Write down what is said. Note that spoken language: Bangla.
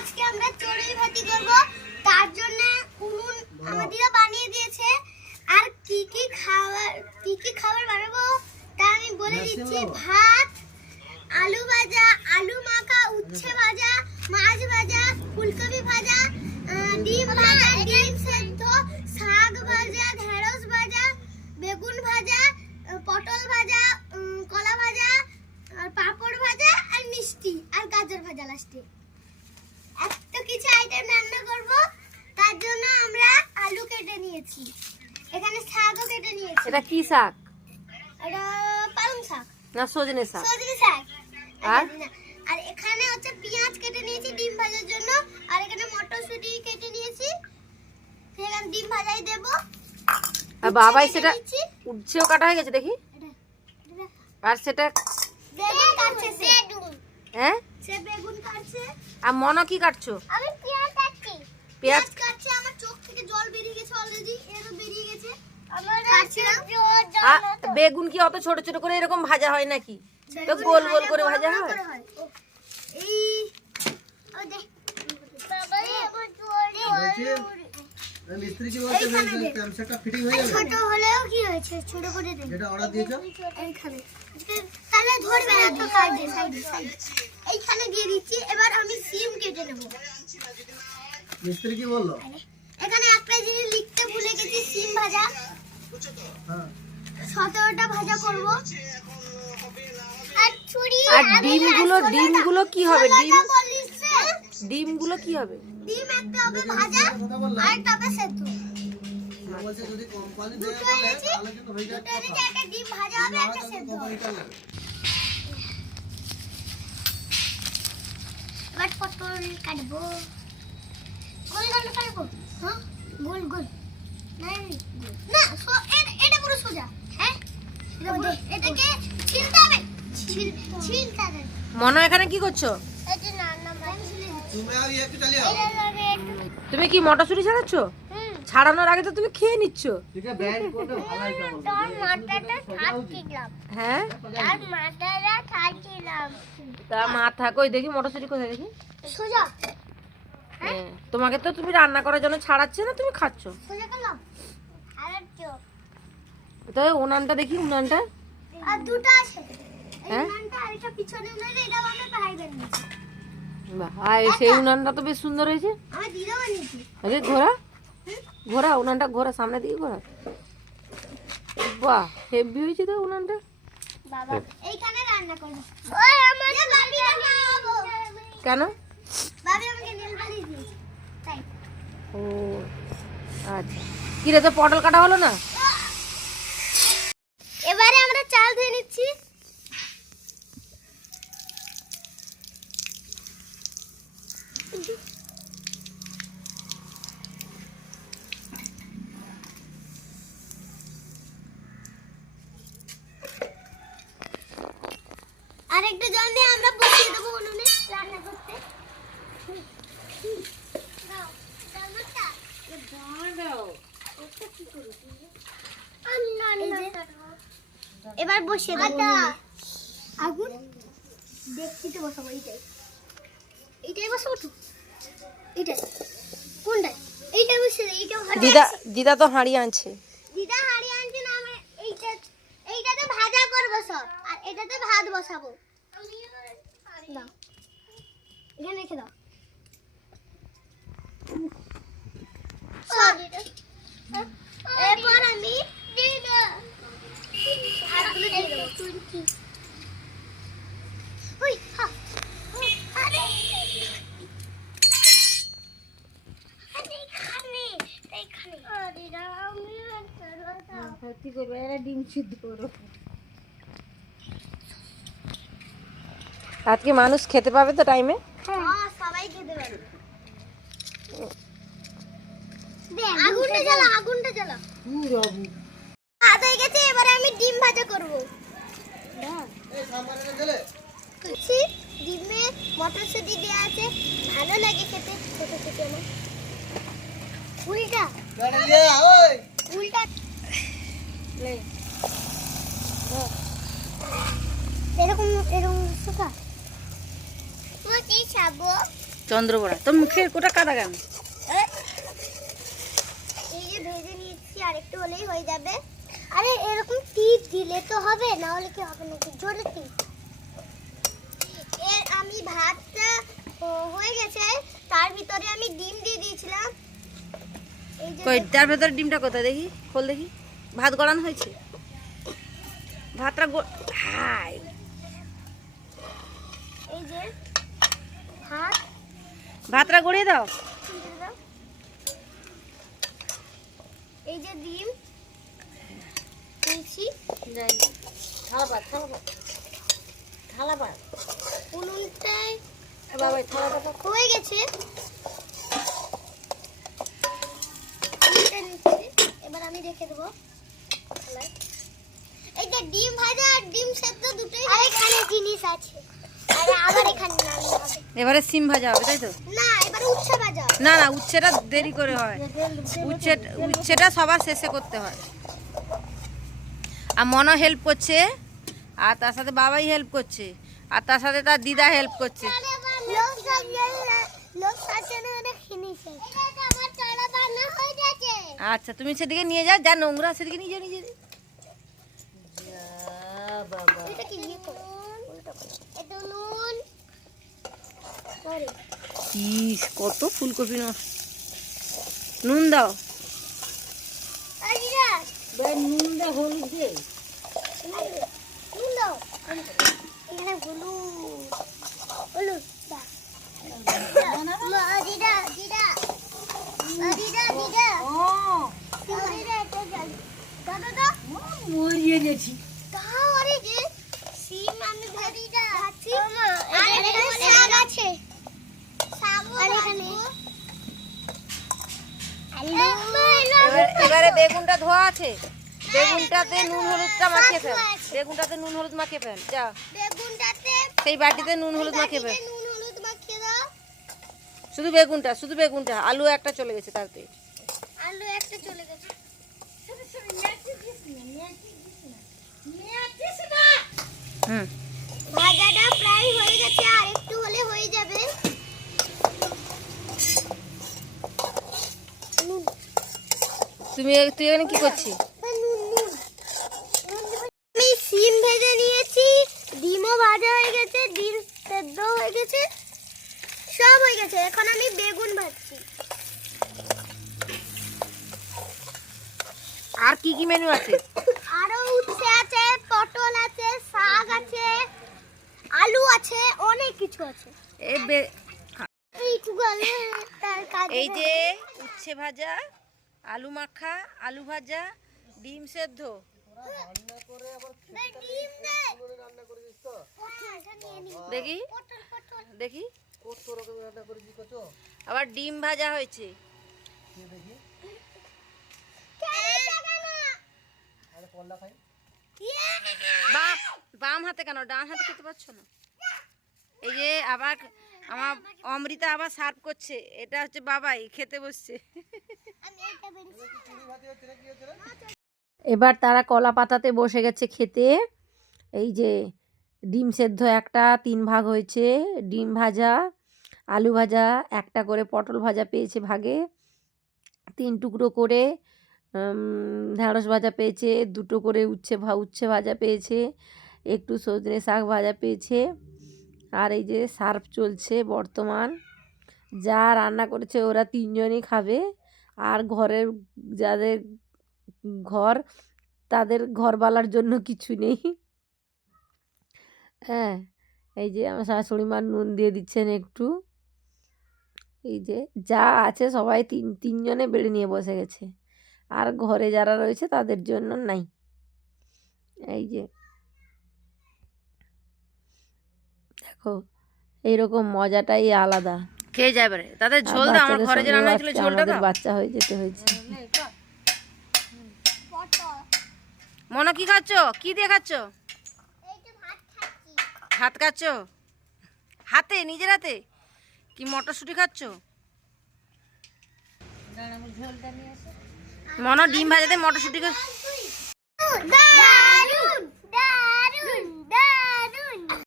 আজকে আমরা চড়ুই ভাতি করব। তার জন্য উনুন আমাদের বানিয়ে দিয়েছে। আর কি কি খাবার কি কি খাবার বানাবো তা আমি বলে দিচ্ছি। ভাত আলু ভাজা আলু মাখা উচ্ছে ভাজা মাছ ভাজা ফুলকপি ভাজা ডিম ভাজা ডিম সেদ্ধ শাক ভাজা ঢেঁড়স ভাজা বেগুন ভাজা আহ, পটল ভাজা উম, কলা ভাজা আর পাঁপড় ভাজা আর মিষ্টি আর গাজর ভাজা লাস্টে এত কিছু আইটেম রান্না করব তার জন্য আমরা আলু কেটে নিয়েছি এখানে শাকও কেটে নিয়েছি এটা কি শাক? এটা পালং শাক। না সজনে শাক। সজনে শাক। আর? আর এখানে হচ্ছে পেঁয়াজ কেটে নিয়েছি ডিম ভাজার জন্য। আর এখানে মটরশুঁটি কেটে নিয়েছি। সেখানে ডিম ভাজাই দেব। আর বাবাই সেটা। উচ্ছেও কাটা হয়ে গেছে দেখি। আর সেটা বেগুন কাটছে সে। হ্যাঁ? সে বেগুন কাটছে। আর মনো কি কাটছো? আমি পেঁয়াজ কাটছি। পেঁয়াজ কাটছে আমার চোখ থেকে জল বেরিয়ে গেছে অলরেডি এরও বেরিয়ে গেছে। বেগুন কি অত ছোট ছোট করে এরকম ভাজা হয় নাকি? তো গোল গোল করে ভাজা হয়? ও, এই ও দেখ বলছি মিস্ত্রি কি বলছে ক্যামসেটটা ফিটিং হয়ে যাবে? ছোট হলেও কি হয়েছে? ছোট করে দে। যেটা অর্ডার দিয়েছ? এইখানে। তাহলে ধরবে না তো সাইডে সাইডে সাইডে এইখানে দিয়ে দিচ্ছি এবার আমি সিম কেটে নেব। মিস্ত্রি কি বলল? এখানে একটা জিনিস লিখতে ভুলে গেছি সিম ভাজা। সতেরোটা ভাজা করব। আর ডিমগুলো ডিমগুলো কি হবে? ডিম হ্যাঁ? ডিমগুলো কি হবে? ডিম একটা হবে ভাজা আর একটা হবে সেদ্ধ। এবার পটল কাটবো। গোল গোল কাটবো। হ্যাঁ? গোল গোল। না না এটা- এটা পুরো সোজা হ্যাঁ? এটাকে ছিলতে হবে। ছিলতে হবে। মনো এখানে কি করছ? এটা না না তুমি কি মটরশুঁটি ছাড়াচ্ছ? ছাড়ানোর আগে তো তুমি খেয়ে নিচ্ছ। হ্যাঁ? তা মাথা কই দেখি মটরশুঁটি কোথায় দেখি। সোজা। তোমাকে তো তুমি রান্না করার জন্য ছাড়াচ্ছে না তুমি খাচ্ছ। তো উনানটা দেখি উনানটা। দুটো আছে। হ্যাঁ? উনানটা আর একটা পিছনে উনান এটা আমার ভাই বানিয়েছে বাহ, আর সেই উনানটা তো বেশ সুন্দর হয়েছে। আরে ঘোরা ঘোরা উনানটা ঘোরা সামনে দিকে ঘোরা বাহ হেভি হয়েছে তো উনানটা। বাবা এইখানে রান্না করব ওই আমার বাবি বানাবো কেন বাবি আমাকে নীল বালিশ দিয়েছে তাই আচ্ছা। পটল কাটা হলো না? এবারে আমরা চাল ধুয়ে নিচ্ছি। আর একটু জল দিয়ে আমরা বসিয়ে দেবো উনুনে রান্না করতে দাও, চামচটা। এই যে, এবার বসে। আগুন? দেখছিতে বসাবো এইটাই। এইটাই বসাবো তো? এইটাই। কোনটাই? এইটা বসে এইটা দিদা দিদা তো হাঁড়ি আনছে। দিদা হাড়ি আনছে না আমি এইটা এইটাতে ভাজা করব সব আর এটাতে ভাত বসাবো। দাও এখানে রেখে দাও এরপর আমি ভাতগুলো দিয়ে দেবো উই, হা। আরে। আরে, এখানে, এখানে। আরে, আমি আর কি করবে এরা ডিম সিদ্ধ করো আজকে মানুষ খেতে পাবে তো টাইমে হ্যাঁ, সবাই খেতে পারবে। আগুনটা জ্বালা আগুনটা জ্বালা। ভাত হয়ে গেছে এবারে আমি ডিম ভাজা করব। এই সামনে গেলে করছি ডিমে মটরশুঁটি দেওয়া আছে ভালো লাগে খেতে ছোট ছোট আমার। উল্টা। উল্টা এরকম এরকম শুকা তোমাকে খাব চন্দ্রবড়া তোর মুখে কোটা কাদা কেন এই যে ভেজে নিয়েছি আর একটু হলেই হয়ে যাবে আরে এরকম টিপ দিলে তো হবে না হলে কি হবে জোরে টিপ এর আমি ভাতটা হয়ে গেছে তার ভিতরে আমি ডিম দিয়ে দিয়েছিলাম কই তার ভেতরে ডিমটা কোথায় দেখি খোল দেখি ভাত গড়ানো হয়েছে? ভাতটা হাই। এই যে ভাত। ভাতটা গড়িয়ে দাও। এই যে ডিম উনুনটায় হয়ে গেছে। এবার আমি রেখে দেবো। এই যে ডিম ভাজা আর ডিম সেদ্ধ দুটোই আর এখানে জিনিস আছে। আরে আবার এখানে এবারে সিম ভাজা হবে তাই তো? না এবারে উচ্ছে ভাজা হবে। না না উচ্ছেটা দেরি করে হয়। উচ্ছে উচ্ছেটা সবার শেষে করতে হয়। আর মনও হেল্প করছে আর তার সাথে বাবাই হেল্প করছে আর তার সাথে তার দিদা হেল্প করছে। হয়ে আচ্ছা তুমি সেদিকে নিয়ে যাও যা নোংরা সেদিকে নিয়ে যাও নিজে এটা কি ইয়ে করো উল্টো করো এটা নুন সরি ইস কত ফুলকপি নুন দাও। নুন দাও হলুদ দে। নুন দাও এখানে হলুদ হলুদ দাও দিদা দিদা দিদা দিদা দিদা এটা জল দাও মরিয়ে গেছি দাও আরে যে সিম আমি ধরি দা ভাবছি আর এখানে শাক আছে শাকও আর এখানে এবার বেগুনটা ধোয়া আছে। বেগুনটাতে নুন হলুদটা মাখিয়ে ফেল। বেগুনটাতে নুন হলুদ মাখিয়ে ফেল। যা। বেগুনটাতে সেই বাটিতে নুন হলুদ মাখিয়ে ফেল। শুধু বেগুনটা শুধু বেগুনটা। আলু একটা চলে গেছে তাতে আলু একটা চলে গেছে। হুম। ভাজাটা প্রায় হয়ে গেছে আর একটু হলে হয়ে যাবে নুন তুমি তুই এখানে কি করছিস? আমি সিম ভেজে নিয়েছি ডিমও ভাজা হয়ে গেছে ডিম সেদ্ধ হয়ে গেছে সব হয়ে গেছে। এখন আমি বেগুন ভাজছি। আর কি কি মেনু আছে? আরও উচ্ছে আছে পটল আছে শাক আছে আলু আছে অনেক কিছু আছে। এই যে উচ্ছে ভাজা আলু মাখা আলু ভাজা ডিম সেদ্ধ। দেখি। দেখি। আবার ডিম ভাজা হয়েছে। বাম হাতে কেন? ডান হাতে খেতে পারছ না? এই যে আবার আমার অমৃতা আবার সার্ভ করছে। এটা হচ্ছে বাবাই, খেতে বসছে। এবার তারা কলা পাতাতে বসে গেছে খেতে। এই যে ডিম সেদ্ধ একটা, তিন ভাগ হয়েছে। ডিম ভাজা, আলু ভাজা, একটা করে পটল ভাজা পেয়েছে ভাগে। তিন টুকরো করে ঢ্যাঁড়স ভাজা পেয়েছে, দুটো করে উচ্ছে ভা, উচ্ছে ভাজা পেয়েছে, একটু সজনে শাক ভাজা পেয়েছে। আর এই যে সার্ভ চলছে বর্তমান। যা রান্না করেছে ওরা তিনজনই খাবে। আর ঘরের যাদের ঘর, তাদের ঘরবালার জন্য কিছু নেই। হ্যাঁ এই যে আমার শাশুড়ি মা নুন দিয়ে দিচ্ছেন একটু। এই যে যা আছে সবাই তিন, তিনজনে বেড়ে নিয়ে বসে গেছে। আর ঘরে যারা রয়েছে তাদের জন্য নাই। এই যে দেখো এইরকম মজাটাই আলাদা। খেয়ে যাবে রে? তাদের ঝোল দাও আমার ঘরে যে রান্না হয়েছিল ঝোলটা দাও। বাচ্চা হয়ে যেতে হয়েছে। মনো কি খাচ্ছ? কি দিয়ে খাচ্ছ? এই তো ভাত খাচ্ছ? হাতে নিজের হাতে? কি মটরশুঁটি খাচ্ছ? মনো ডিম ভাজাতে মটরশুঁটি খা- দারুণ